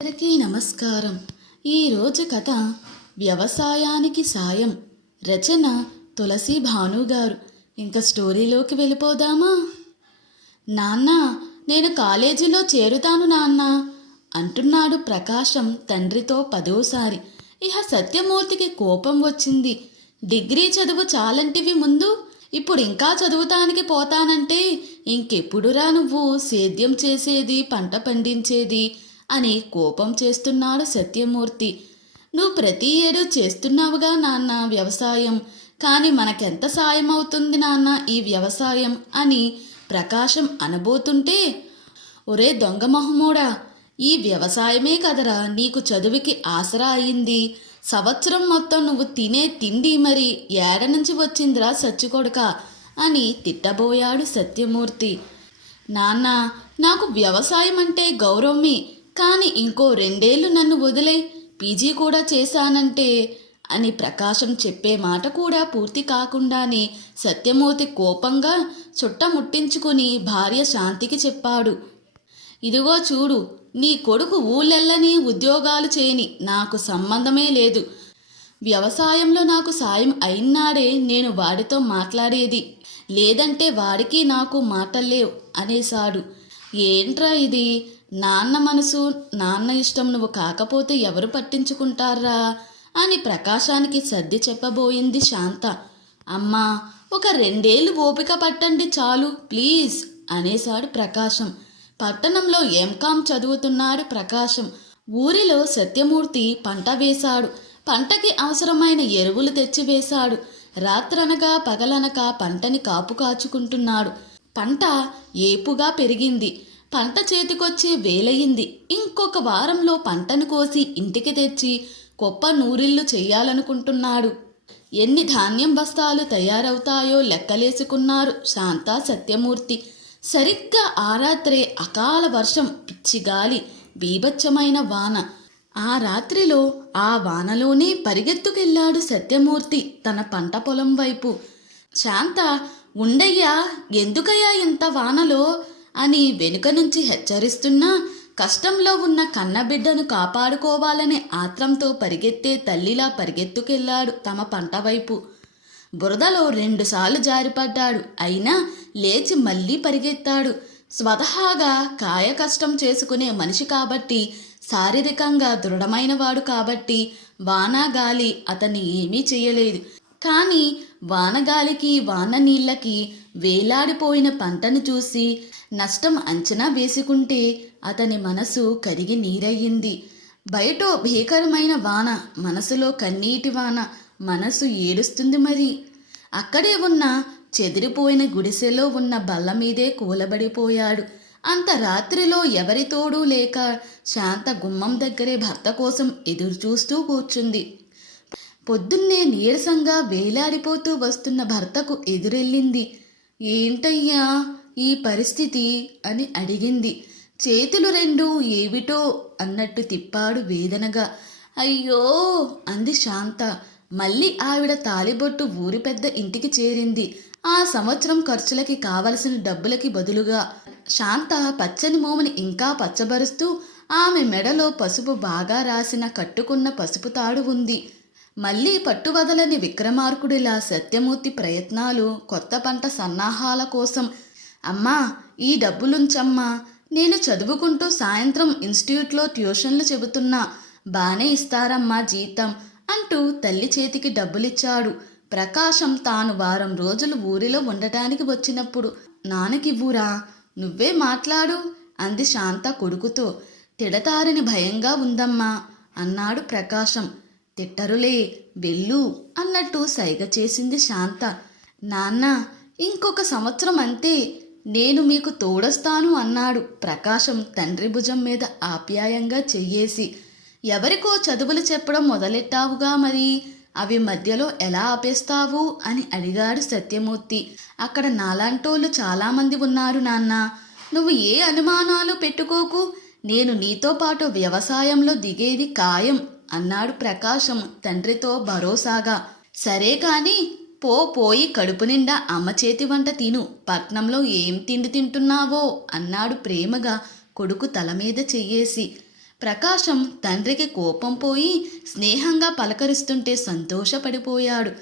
అందరికీ నమస్కారం. ఈరోజు కథ వ్యవసాయానికి సాయం. రచన తులసి భానుగారు. ఇంకా స్టోరీలోకి వెళ్ళిపోదామా? నాన్న, నేను కాలేజీలో చేరుతాను నాన్న అంటున్నాడు ప్రకాశం తండ్రితో పదోసారి. ఇహ సత్యమూర్తికి కోపం వచ్చింది. డిగ్రీ చదువు చాలంటివి ముందు, ఇప్పుడు ఇంకా చదువుతానికి పోతానంటే ఇంకెప్పుడురా నువ్వు సేద్యం చేసేది, పంట పండించేది అని కోపం చేస్తున్నాడు సత్యమూర్తి. నువ్వు ప్రతి ఏడు చేస్తున్నావుగా నాన్న వ్యవసాయం, కానీ మనకెంత సాయం అవుతుంది నాన్న ఈ వ్యవసాయం అని ప్రకాశం అనబోతుంటే, ఒరే దొంగ మొహమూడా, ఈ వ్యవసాయమే కదరా నీకు చదువుకి ఆసరా అయింది. సంవత్సరం మొత్తం నువ్వు తినే తిండి మరి ఏడ నుంచి వచ్చిందిరా సచ్చికొడక అని తిట్టబోయాడు సత్యమూర్తి. నాన్న, నాకు వ్యవసాయం అంటే గౌరవమే, కానీ ఇంకో 2 ఏళ్ళు నన్ను వదిలే పీజీ కూడా చేశానంటే అని ప్రకాశం చెప్పే మాట కూడా పూర్తి కాకుండానే సత్యమూర్తి కోపంగా చుట్టముట్టించుకుని భార్య శాంతికి చెప్పాడు. ఇదిగో చూడు, నీ కొడుకు ఊళ్ళెళ్ళని ఉద్యోగాలు చేయని నాకు సంబంధమే లేదు. వ్యవసాయంలో నాకు సాయం అయినాడే నేను వాడితో మాట్లాడేది, లేదంటే వాడికి నాకు మాటల్లేవు అనేశాడు. ఏంట్రా ఇది, నాన్న మనసు నాన్న ఇష్టం నువ్వు కాకపోతే ఎవరు పట్టించుకుంటారా అని ప్రకాశానికి సర్ది చెప్పబోయింది శాంత. అమ్మా, ఒక 2 ఏళ్ళు ఓపిక పట్టండి చాలు ప్లీజ్ అనేశాడు ప్రకాశం. పట్టణంలో ఎంకామ్ చదువుతున్నాడు ప్రకాశం. ఊరిలో సత్యమూర్తి పంట వేశాడు. పంటకి అవసరమైన ఎరువులు తెచ్చివేశాడు. రాత్రనగా పగలనక పంటని కాపు కాచుకుంటున్నాడు. పంట ఏపుగా పెరిగింది. పంట చేతికొచ్చే వేలయింది. ఇంకొక వారంలో పంటను కోసి ఇంటికి తెచ్చి గొప్ప నూరిళ్ళు చెయ్యాలనుకుంటున్నాడు. ఎన్ని ధాన్యం బస్తాలు తయారవుతాయో లెక్కలేసుకున్నారు శాంత సత్యమూర్తి. సరిగ్గా ఆ రాత్రే అకాల వర్షం, పిచ్చిగాలి, బీభత్సమైన వాన. ఆ రాత్రిలో ఆ వానలోనే పరిగెత్తుకెళ్ళాడు సత్యమూర్తి తన పంట పొలం వైపు. శాంత, ఉండయ్యా, ఎందుకయ్యా ఇంత వానలో అని వెనుక నుంచి హెచ్చరిస్తున్నా కష్టంలో ఉన్న కన్నబిడ్డను కాపాడుకోవాలనే ఆత్రంతో పరిగెత్తే తల్లిలా పరిగెత్తుకెళ్ళాడు తమ పంట వైపు. బురదలో 2 సార్లు జారిపడ్డాడు. అయినా లేచి మళ్ళీ పరిగెత్తాడు. స్వతహాగా కాయ కష్టం చేసుకునే మనిషి కాబట్టి, శారీరకంగా దృఢమైనవాడు కాబట్టి వానాగాలి అతన్ని ఏమీ చేయలేదు. కానీ వానగాలికి వాన నీళ్ళకి వేలాడిపోయిన పంటను చూసి నష్టం అంచనా వేసుకుంటే అతని మనసు కరిగి నీరయ్యింది. బయట భీకరమైన వాన, మనసులో కన్నీటి వాన. మనసు ఏడుస్తుంది మరి. అక్కడే ఉన్న చెదిరిపోయిన గుడిసెలో ఉన్న బల్ల మీదే కూలబడిపోయాడు. అంత రాత్రిలో ఎవరి తోడూ లేక శాంత గుమ్మం దగ్గరే భర్త కోసం ఎదురుచూస్తూ కూర్చుంది. పొద్దున్నే నీరసంగా వేలాడిపోతూ వస్తున్న భర్తకు ఎదురెళ్ళింది. ఏంటయ్యా ఈ పరిస్థితి అని అడిగింది. చేతులు 2 ఏమిటో అన్నట్టు తిప్పాడు వేదనగా. అయ్యో అంది శాంత. మళ్ళీ ఆవిడ తాలిబొట్టు ఊరి పెద్ద ఇంటికి చేరింది. ఆ సంవత్సరం ఖర్చులకి కావలసిన డబ్బులకి బదులుగా శాంత పచ్చని మోముని ఇంకా పచ్చబరుస్తూ ఆమె మెడలో పసుపు బాగా రాసిన కట్టుకున్న పసుపు తాడు ఉంది. మళ్ళీ పట్టువదలని విక్రమార్కుడిలా సత్యమూర్తి ప్రయత్నాలు కొత్త పంట సన్నాహాల కోసం. అమ్మా, ఈ డబ్బులుంచమ్మా, నేను చదువుకుంటూ సాయంత్రం ఇన్స్టిట్యూట్లో ట్యూషన్లు చెబుతున్నా, బానే ఇస్తారమ్మా జీతం అంటూ తల్లి చేతికి డబ్బులిచ్చాడు. ప్రకాశం తాను వారం రోజులు ఊరిలో ఉండటానికి వచ్చినప్పుడు నాన్నకివ్వురా, నువ్వే మాట్లాడు అంది శాంత కొడుకుతో. తిడతారని భయంగా ఉందమ్మా అన్నాడు ప్రకాశం. తిట్టరులే, వెళ్ళు అన్నట్టు సైగ చేసింది శాంత. నాన్న, ఇంకొక సంవత్సరం అంతే, నేను మీకు తోడొస్తాను అన్నాడు ప్రకాశం తండ్రి భుజం మీద ఆప్యాయంగా చెయ్యేసి. ఎవరికో చదువులు చెప్పడం మొదలెట్టావుగా మరి, అవి మధ్యలో ఎలా ఆపేస్తావు అని అడిగాడు సత్యమూర్తి. అక్కడ నాలాంటోళ్ళు చాలామంది ఉన్నారు నాన్న, నువ్వు ఏ అనుమానాలు పెట్టుకోకు, నేను నీతో పాటు వ్యవసాయంలో దిగేది ఖాయం అన్నాడు ప్రకాశం తండ్రితో భరోసాగా. సరే కాని పోయి కడుపు నిండా అమ్మ చేతి వంట తిను, పట్నంలో ఏం తిండి తింటున్నావో అన్నాడు ప్రేమగా కొడుకు తల మీద చెయ్యేసి. ప్రకాశం తండ్రికి కోపం పోయి స్నేహంగా పలకరిస్తుంటే సంతోషపడిపోయాడు.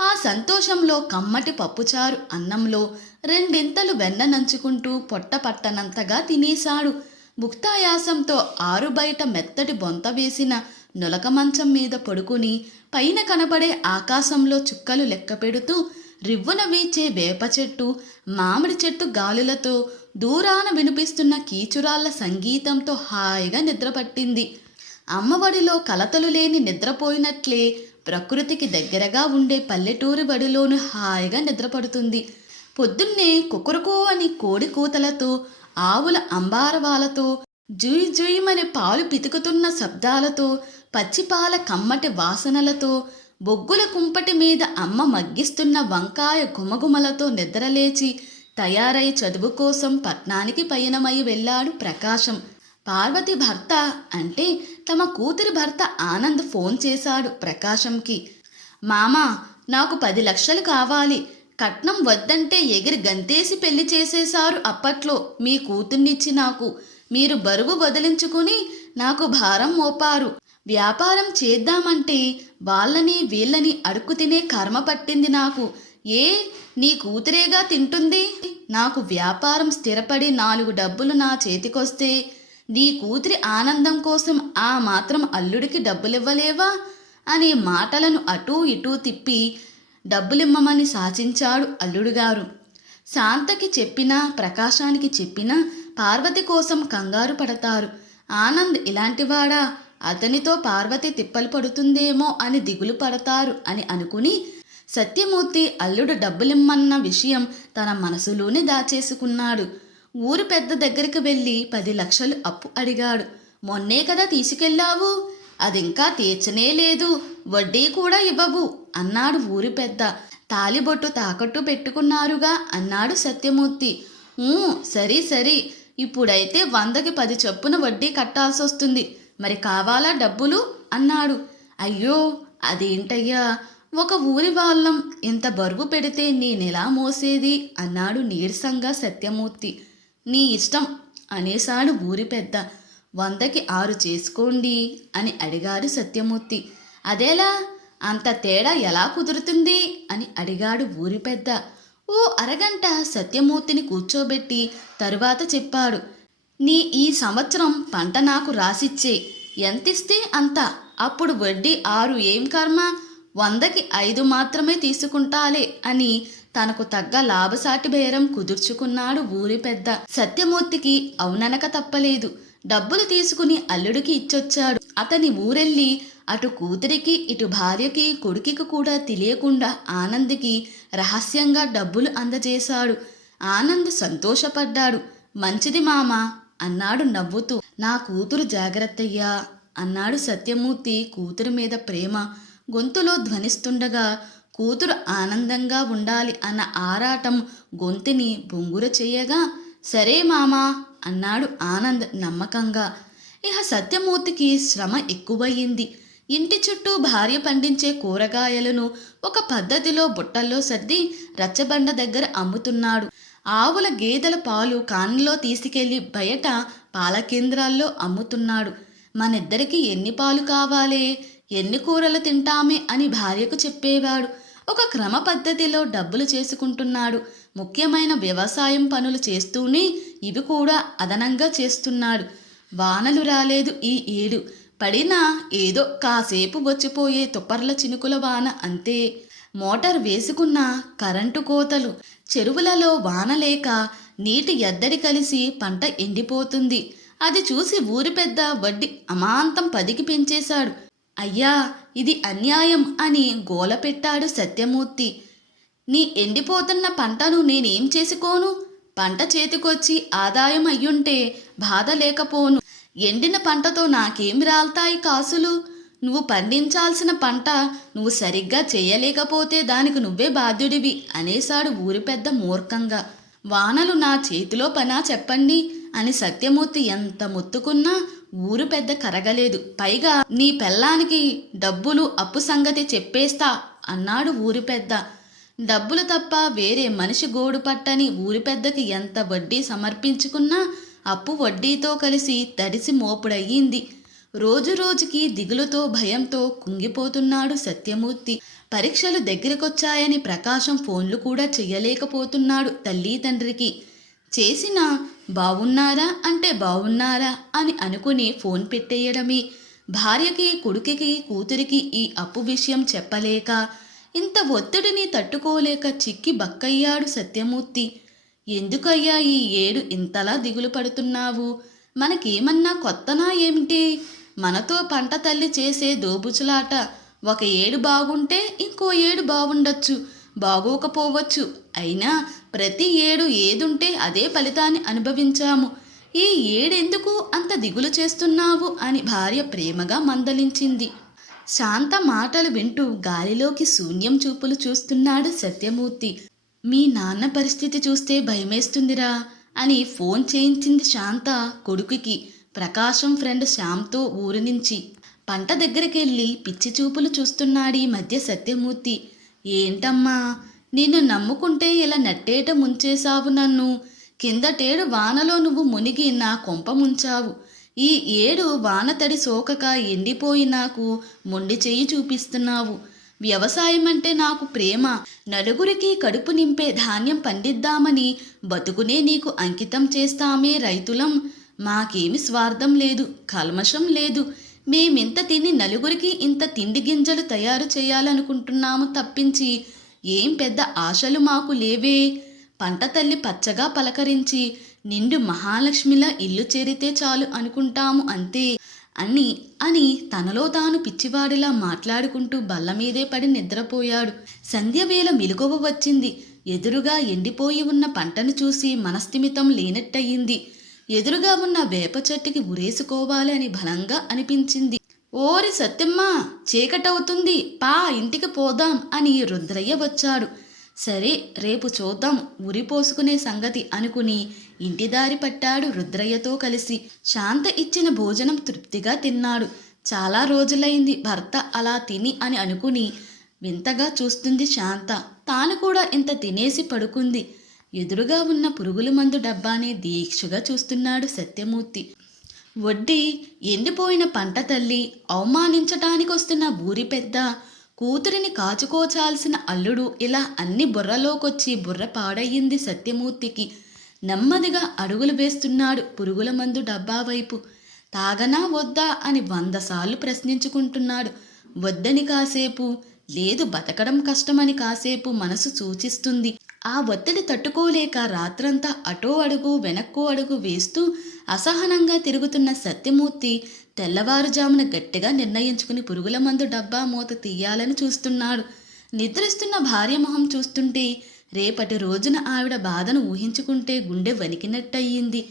ఆ సంతోషంలో కమ్మటి పప్పుచారు అన్నంలో రెండింతలు వెన్న నంచుకుంటూ పొట్ట పట్టనంతగా తినేశాడు. భుక్తాయాసంతో ఆరు బయట మెత్తటి బొంత వేసిన నులక మంచం మీద పడుకుని పైన కనబడే ఆకాశంలో చుక్కలు లెక్క పెడుతూ రివ్వున వీచే వేప చెట్టు, మామిడి చెట్టు గాలులతో దూరాన వినిపిస్తున్న కీచురాళ్ల సంగీతంతో హాయిగా నిద్రపట్టింది. అమ్మఒడిలో కలతలు లేని నిద్రపోయినట్లే ప్రకృతికి దగ్గరగా ఉండే పల్లెటూరి బడిలోనూ హాయిగా నిద్రపడుతుంది. పొద్దున్నే కుకురుకో అని కోడి కూతలతో, ఆవుల అంబారవాలతో, జుయ్ జుయ్యమని పాలు పితుకుతున్న శబ్దాలతో, పచ్చిపాల కమ్మటి వాసనలతో, బొగ్గుల కుంపటి మీద అమ్మ మగ్గిస్తున్న వంకాయ గుమగుమలతో నిద్రలేచి తయారై చదువు కోసం పట్నానికి పయనమై వెళ్ళాడు ప్రకాశం. పార్వతి భర్త అంటే తమ కూతురి భర్త ఆనంద్ ఫోన్ చేశాడు ప్రకాశంకి. మామా, నాకు 10 లక్షలు కావాలి. కట్నం వద్దంటే ఎగిరి గంతేసి పెళ్లి చేసేశారు అప్పట్లో మీ కూతుర్నిచ్చి నాకు. మీరు బరువు వదిలించుకుని నాకు భారం మోపారు. వ్యాపారం చేద్దామంటే వాళ్ళని వీళ్ళని అడుక్కు తినే కర్మ పట్టింది నాకు. నీ కూతురేగా తింటుంది. నాకు వ్యాపారం స్థిరపడి 4 డబ్బులు నా చేతికొస్తే నీ కూతురి ఆనందం కోసం ఆ మాత్రం అల్లుడికి డబ్బులివ్వలేవా అనే మాటలను అటూ ఇటూ తిప్పి డబ్బులిమ్మమని శాసించాడు అల్లుడుగారు. శాంతకి చెప్పినా ప్రకాశానికి చెప్పినా పార్వతి కోసం కంగారు పడతారు. ఆనంద్ ఇలాంటివాడా, అతనితో పార్వతి తిప్పలు పడుతుందేమో అని దిగులు పడతారు అని అనుకుని సత్యమూర్తి అల్లుడు డబ్బులిమ్మన్న విషయం తన మనసులోనే దాచేసుకున్నాడు. ఊరు పెద్ద దగ్గరికి వెళ్ళి 10 లక్షలు అప్పు అడిగాడు. మొన్నే కదా తీసుకెళ్ళావు, అదింకా తీర్చనే లేదు, వడ్డీ కూడా ఇవ్వవు అన్నాడు ఊరి పెద్ద. తాలిబొట్టు తాకట్టు పెట్టుకున్నారుగా అన్నాడు సత్యమూర్తి. సరి సరి, ఇప్పుడైతే 100కి 10 చొప్పున వడ్డీ కట్టాల్సొస్తుంది. మరి కావాలా డబ్బులు అన్నాడు. అయ్యో అదేంటయ్యా, ఒక ఊరి వాళ్ళం ఇంత బరువు పెడితే నేనెలా మోసేది అన్నాడు నీరసంగా సత్యమూర్తి. నీ ఇష్టం అనేశాడు ఊరి పెద్ద. 100కి 6 చేసుకోండి అని అడిగాడు సత్యమూర్తి. అదేలా, అంత తేడా ఎలా కుదురుతుంది అని అడిగాడు ఊరి పెద్ద. ఓ అరగంట సత్యమూర్తిని కూర్చోబెట్టి తరువాత చెప్పాడు. ఈ సంవత్సరం పంట నాకు రాసిచ్చే, ఎంతిస్తే అంత, అప్పుడు వడ్డీ 6 ఏం కర్మ, 100కి 5 మాత్రమే తీసుకుంటాలే అని తనకు తగ్గ లాభసాటి బేరం కుదుర్చుకున్నాడు ఊరి పెద్ద. సత్యమూర్తికి అవుననక తప్పలేదు. డబ్బులు తీసుకుని అల్లుడికి ఇచ్చొచ్చాడు. అతని ఊరెళ్ళి అటు కూతురికి ఇటు భార్యకి కొడుకుకి కూడా తెలియకుండా ఆనంద్కి రహస్యంగా డబ్బులు అందజేశాడు. ఆనంద్ సంతోషపడ్డాడు. మంచిది మామా అన్నాడు నవ్వుతూ. నా కూతురు జాగ్రత్తయ్యా అన్నాడు సత్యమూర్తి కూతురు మీద ప్రేమ గొంతులో ధ్వనిస్తుండగా. కూతురు ఆనందంగా ఉండాలి అన్న ఆరాటం గొంతుని బొంగుర చేయగా. సరే మామా అన్నాడు ఆనంద్ నమ్మకంగా. ఇహ సత్యమూర్తికి శ్రమ ఎక్కువయ్యింది. ఇంటి చుట్టూ భార్య పండించే కూరగాయలను ఒక పద్ధతిలో బుట్టల్లో సర్ది రచ్చబండ దగ్గర అమ్ముతున్నాడు. ఆవుల గేదెల పాలు కాన్లో తీసుకెళ్లి బయట పాల కేంద్రాల్లో అమ్ముతున్నాడు. మనిద్దరికి ఎన్ని పాలు కావాలే, ఎన్ని కూరలు తింటామే అని భార్యకు చెప్పేవాడు. ఒక క్రమ పద్ధతిలో డబ్బులు చేసుకుంటున్నాడు. ముఖ్యమైన వ్యవసాయం పనులు చేస్తూనే ఇవి కూడా అదనంగా చేస్తున్నాడు. వానలు రాలేదు ఈ ఏడు. పడినా ఏదో కాసేపు వచ్చిపోయే తుప్పర్ల చినుకుల వాన అంతే. మోటార్ వేసుకున్న కరెంటు కోతలు. చెరువులలో వాన లేక నీటి ఎద్దడి కలిసి పంట ఎండిపోతుంది. అది చూసి ఊరి పెద్ద వడ్డీ అమాంతం 10కి పెంచేశాడు. అయ్యా, ఇది అన్యాయం అని గోల పెట్టాడు సత్యమూర్తి. నీ ఎండిపోతున్న పంటను నేనేం చేసుకోను? పంట చేతికొచ్చి ఆదాయం అయ్యుంటే బాధ లేకపోను. ఎండిన పంటతో నాకేమి రాల్తాయి కాసులు? నువ్వు పండించాల్సిన పంట నువ్వు సరిగ్గా చేయలేకపోతే దానికి నువ్వే బాధ్యుడివి అనేశాడు ఊరి పెద్ద మూర్ఖంగా. వానలు నా చేతిలో పనా చెప్పండి అని సత్యమూర్తి ఎంత మొత్తుకున్నా ఊరు పెద్ద కరగలేదు. పైగా నీ పెళ్ళానికి డబ్బులు అప్పు సంగతి చెప్పేస్తా అన్నాడు ఊరి పెద్ద. డబ్బులు తప్ప వేరే మనిషి గోడు పట్టని ఊరి పెద్దకి ఎంత వడ్డీ సమర్పించుకున్నా అప్పు వడ్డీతో కలిసి తడిసి మోపుడయ్యింది. రోజురోజుకి దిగులుతో భయంతో కుంగిపోతున్నాడు సత్యమూర్తి. పరీక్షలు దగ్గరకొచ్చాయని ప్రకాశం ఫోన్లు కూడా చెయ్యలేకపోతున్నాడు తల్లి తండ్రికి. చేసినా బావున్నారా అంటే బావున్నారా అని అనుకుని ఫోన్ పెట్టేయడమే. భార్యకి, కొడుకుకి, కూతురికి ఈ అప్పు విషయం చెప్పలేక, ఇంత ఒత్తిడిని తట్టుకోలేక చిక్కి బక్కయ్యాడు సత్యమూర్తి. ఎందుకయ్యా ఈ ఏడు ఇంతలా దిగులు పడుతున్నావు? మనకేమన్నా కొత్తనా ఏమిటి? మనతో పంట తల్లి చేసే దోబుచులాట. ఒక ఏడు బాగుంటే ఇంకో ఏడు బాగుండొచ్చు, బాగోకపోవచ్చు. అయినా ప్రతి ఏడు ఏదుంటే అదే ఫలితాన్ని అనుభవించాము. ఈ ఏడెందుకు అంత దిగులు చేస్తున్నావు అని భార్య ప్రేమగా మందలించింది. శాంత మాటలు వింటూ గాలిలోకి శూన్యం చూపులు చూస్తున్నాడు సత్యమూర్తి. మీ నాన్న పరిస్థితి చూస్తే భయమేస్తుందిరా అని ఫోన్ చేయించింది శాంత కొడుకుకి. ప్రకాశం ఫ్రెండ్ శ్యామ్తో ఊరి నుంచి. పంట దగ్గరికెళ్ళి పిచ్చి చూపులు చూస్తున్నాడు ఈ మధ్య సత్యమూర్తి. ఏంటమ్మా, నిన్ను నమ్ముకుంటే ఇలా నట్టేట ముంచేశావు నన్ను. కిందటేడు వానలో నువ్వు మునిగి నా కొంప ముంచావు. ఈ ఏడు వానతడి సోకక ఎండిపోయి నాకు మొండి చెయ్యి చూపిస్తున్నావు. వ్యవసాయం అంటే నాకు ప్రేమ. నలుగురికి కడుపు నింపే ధాన్యం పండిద్దామని బతుకునే నీకు అంకితం చేస్తామే రైతులం. మాకేమి స్వార్థం లేదు, కల్మషం లేదు. మేమింత తిని నలుగురికి ఇంత తిండి గింజలు తయారు చేయాలనుకుంటున్నాము తప్పించి ఏం పెద్ద ఆశలు మాకు లేవే. పంట తల్లి పచ్చగా పలకరించి నిండు మహాలక్ష్మిలా ఇల్లు చేరితే చాలు అనుకుంటాము అంతే అని తనలో తాను పిచ్చివాడిలా మాట్లాడుకుంటూ బల్ల మీదే పడి నిద్రపోయాడు. సంధ్యవేళ మెలకువ వచ్చింది. ఎదురుగా ఎండిపోయి ఉన్న పంటను చూసి మనస్థిమితం లేనట్టయింది. ఎదురుగా ఉన్న వేప చెట్టుకి ఉరేసుకోవాలి అని బలంగా అనిపించింది. ఓరి సత్యమ్మ, చీకటవుతుంది, పా ఇంటికి పోదాం అని రుద్రయ్య వచ్చాడు. సరే రేపు చూద్దాం ఉరిపోసుకునే సంగతి అనుకుని ఇంటిదారి పట్టాడు రుద్రయ్యతో కలిసి. శాంత ఇచ్చిన భోజనం తృప్తిగా తిన్నాడు. చాలా రోజులైంది భర్త అలా తిని అని అనుకుని వింతగా చూస్తుంది శాంత. తాను కూడా ఇంత తినేసి పడుకుంది. ఎదురుగా ఉన్న పురుగుల మందు డబ్బాని దీక్షగా చూస్తున్నాడు సత్యమూర్తి. వడ్డీ, ఎండిపోయిన పంట తల్లి, అవమానించటానికి వస్తున్న ఊరి పెద్ద, కూతురిని కాచుకోచాల్సిన అల్లుడు, ఇలా అన్ని బుర్రలోకొచ్చి బుర్ర పాడయ్యింది సత్యమూర్తికి. నెమ్మదిగా అడుగులు వేస్తున్నాడు పురుగుల మందు డబ్బా వైపు. తాగనా వద్దా అని 100 సార్లు ప్రశ్నించుకుంటున్నాడు. వద్దని కాసేపు, లేదు బతకడం కష్టమని కాసేపు మనసు సూచిస్తుంది. ఆ ఒత్తిడి తట్టుకోలేక రాత్రంతా అటో అడుగు వెనక్కో అడుగు వేస్తూ అసహనంగా తిరుగుతున్న సత్యమూర్తి తెల్లవారుజామున గట్టిగా నిర్ణయించుకుని పురుగుల మందు డబ్బా మూత తీయాలని చూస్తున్నాడు. నిద్రిస్తున్న భార్య మొహం చూస్తుంటే రేపటి రోజున ఆవిడ బాధను ఊహించుకుంటే గుండె వణికినట్టయింది.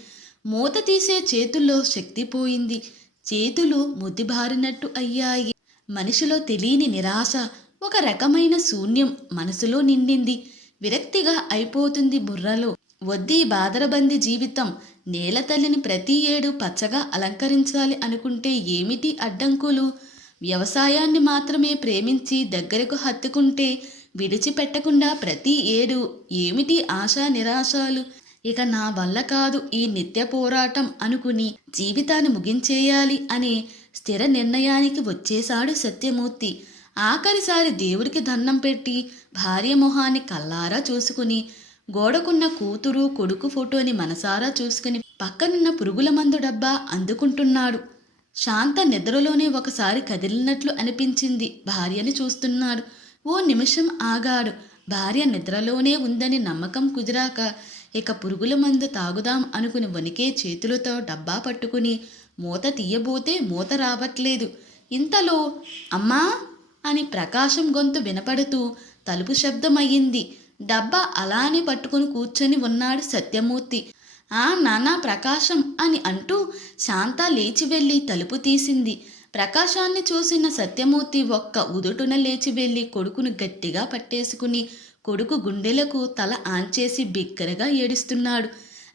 మూత తీసే చేతుల్లో శక్తి పోయింది. చేతులు ముద్దిబారినట్టు అయ్యాయి. మనిషిలో తెలియని నిరాశ, ఒక రకమైన శూన్యం మనసులో నిండింది. విరక్తిగా అయిపోతుంది బుర్రలో. వద్దీ బాదరబంది జీవితం. నేల తల్లిని ప్రతి ఏడు పచ్చగా అలంకరించాలి అనుకుంటే ఏమిటి అడ్డంకులు? వ్యవసాయాన్ని మాత్రమే ప్రేమించి దగ్గరకు హత్తుకుంటే విడిచిపెట్టకుండా ప్రతి ఏడు ఏమిటి ఆశా నిరాశాలు? ఇక నా వల్ల కాదు ఈ నిత్య పోరాటం అనుకుని జీవితాన్ని ముగించేయాలి అనే స్థిర నిర్ణయానికి వచ్చేశాడు సత్యమూర్తి. ఆఖరిసారి దేవుడికి దండం పెట్టి భార్య మొహాన్ని కల్లారా చూసుకుని, గోడకున్న కూతురు కొడుకు ఫోటోని మనసారా చూసుకుని పక్కనున్న పురుగుల మందు డబ్బా అందుకుంటున్నాడు. శాంత నిద్రలోనే ఒకసారి కదిలినట్లు అనిపించింది. భార్యని చూస్తున్నాడు. ఓ నిమిషం ఆగాడు. భార్య నిద్రలోనే ఉందని నమ్మకం కుదిరాక ఇక పురుగుల మందు తాగుదాం అనుకుని వణికే చేతులతో డబ్బా పట్టుకుని మూత తీయబోతే మూత రావట్లేదు. ఇంతలో అమ్మా అని ప్రకాశం గొంతు వినపడుతూ తలుపు శబ్దమయ్యింది. డబ్బా అలానే పట్టుకుని కూర్చొని ఉన్నాడు సత్యమూర్తి. నానా ప్రకాశం అని అంటూ శాంత లేచి వెళ్ళి తలుపు తీసింది. ప్రకాశాన్ని చూసిన సత్యమూర్తి ఒక్క ఉదుటున లేచి వెళ్ళి కొడుకును గట్టిగా పట్టేసుకుని కొడుకు గుండెలకు తల ఆంచేసి బిగ్గరగా ఏడుస్తున్నాడు.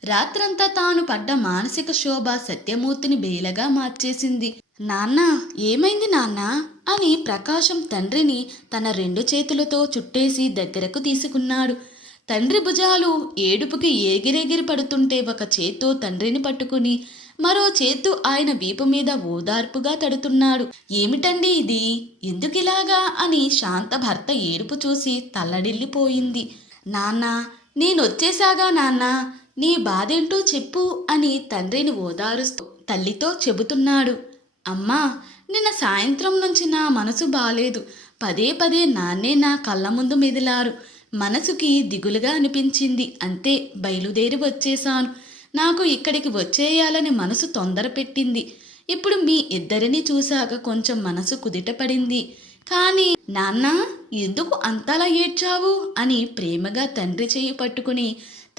రాత్రంతా తాను పడ్డ మానసిక శోభ సత్యమూర్తిని బేలగా మార్చేసింది. నాన్న, ఏమైంది నాన్న అని ప్రకాశం తండ్రిని తన 2 చేతులతో చుట్టేసి దగ్గరకు తీసుకున్నాడు. తండ్రి భుజాలు ఏడుపుకి ఎగిరెగిరి పడుతుంటే ఒక చేత్తో తండ్రిని పట్టుకుని మరో చేత్తు ఆయన వీపు మీద ఓదార్పుగా తడుతున్నాడు. ఏమిటండి ఇది, ఎందుకిలాగా అని శాంత భర్త ఏడుపు చూసి తల్లడిల్లిపోయింది. నాన్న, నేనొచ్చేసాగా నాన్న, నీ బాధేంటో చెప్పు అని తండ్రిని ఓదారుస్తూ తల్లితో చెబుతున్నాడు. అమ్మా, నిన్న సాయంత్రం నుంచి నా మనసు బాలేదు. పదే పదే నాన్నే నా కళ్ళ ముందు మెదిలారు. మనసుకి దిగులుగా అనిపించింది. అంతే, బయలుదేరి వచ్చేశాను. నాకు ఇక్కడికి వచ్చేయాలని మనసు తొందర పెట్టింది. ఇప్పుడు మీ ఇద్దరిని చూశాక కొంచెం మనసు కుదిటపడింది. కానీ నాన్న, ఎందుకు అంతలా ఏడ్చావు అని ప్రేమగా తండ్రి చేయి పట్టుకుని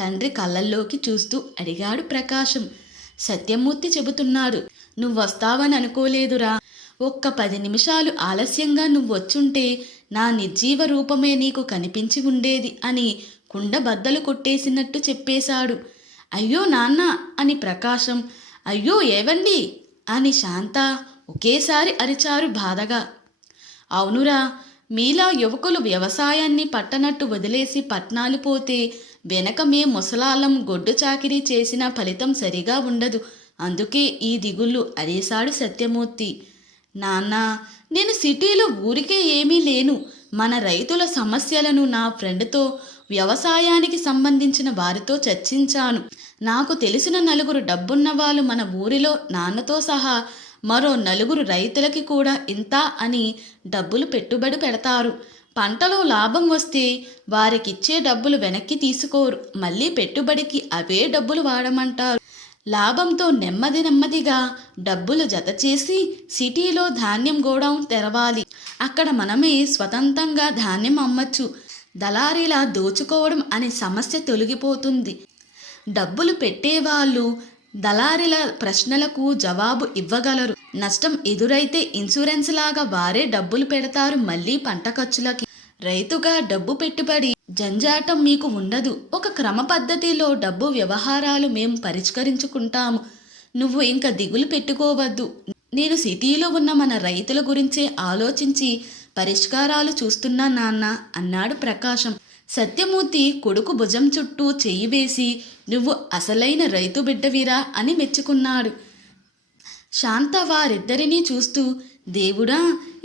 తండ్రి కళ్ళల్లోకి చూస్తూ అడిగాడు ప్రకాశం. సత్యమూర్తి చెబుతున్నాడు. నువ్వొస్తావని అనుకోలేదురా. ఒక్క 10 నిమిషాలు ఆలస్యంగా నువ్వొచ్చుంటే నా నిర్జీవ రూపమే నీకు కనిపించి ఉండేది అని కుండ బద్దలు కొట్టేసినట్టు చెప్పేశాడు. అయ్యో నాన్న అని ప్రకాశం, అయ్యో ఏవండి అని శాంత ఒకేసారి అరిచారు బాధగా. అవునురా, మీలా యువకులు వ్యవసాయాన్ని పట్టనట్టు వదిలేసి పట్నాలు పోతే వెనక మే ముసలాలం గొడ్డు చాకిరీ చేసిన ఫలితం సరిగా ఉండదు. అందుకే ఈ దిగుళ్ళు అదేశాడు సత్యమూర్తి. నాన్న, నేను సిటీలో ఊరికే ఏమీ లేను. మన రైతుల సమస్యలను నా ఫ్రెండ్తో, వ్యవసాయానికి సంబంధించిన వారితో చర్చించాను. నాకు తెలిసిన 4 డబ్బున్న వాళ్ళు మన ఊరిలో నాన్నతో సహా మరో 4 రైతులకి కూడా ఇంత అని డబ్బులు పెట్టుబడి పెడతారు. పంటలో లాభం వస్తే వారికిచ్చే డబ్బులు వెనక్కి తీసుకోరు. మళ్ళీ పెట్టుబడికి అవే డబ్బులు వాడమంటారు. లాభంతో నెమ్మదిగా డబ్బులు జత చేసి సిటీలో ధాన్యం గోడౌన్ తెరవాలి. అక్కడ మనమే స్వతంత్రంగా ధాన్యం అమ్మచ్చు. దళారీలా దోచుకోవడం అనే సమస్య తొలగిపోతుంది. డబ్బులు పెట్టేవాళ్ళు దళారీల ప్రశ్నలకు జవాబు ఇవ్వగలరు. నష్టం ఎదురైతే ఇన్సూరెన్స్ లాగా వారే డబ్బులు పెడతారు. మళ్ళీ పంట ఖర్చులకి. రైతుగా డబ్బు పెట్టుబడి జంజాటం మీకు ఉండదు. ఒక క్రమ పద్ధతిలో డబ్బు వ్యవహారాలు మేము పరిష్కరించుకుంటాము. నువ్వు ఇంకా దిగులు పెట్టుకోవద్దు. నేను సిటీలో ఉన్న మన రైతుల గురించే ఆలోచించి పరిష్కారాలు చూస్తున్నా నాన్న అన్నాడు ప్రకాశం. సత్యమూర్తి కొడుకు భుజం చుట్టూ చెయ్యి వేసి, నువ్వు అసలైన రైతు బిడ్డవిరా అని మెచ్చుకున్నాడు. శాంత వారిద్దరినీ చూస్తూ, దేవుడా,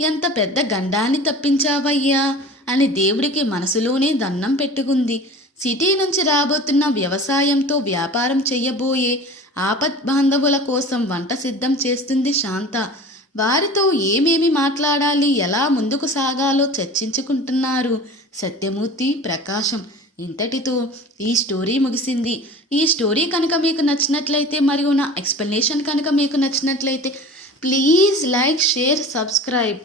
ఎంత పెద్ద గండాన్ని తప్పించావయ్యా అని దేవుడికి మనసులోనే దండం పెట్టుకుంది. సిటీ నుంచి రాబోతున్న వ్యవసాయంతో వ్యాపారం చెయ్యబోయే ఆపద్బాంధవుల కోసం వంట సిద్ధం చేస్తుంది శాంత. వారితో ఏమేమి మాట్లాడాలి, ఎలా ముందుకు సాగాలో చర్చించుకుంటున్నారు సత్యమూర్తి, ప్రకాశం. ఇంతటితో ఈ స్టోరీ ముగిసింది. ఈ స్టోరీ కనుక మీకు నచ్చినట్లయితే మరియు నా ఎక్స్ప్లెనేషన్ కనుక మీకు నచ్చినట్లయితే ప్లీజ్ లైక్, షేర్, సబ్స్క్రైబ్.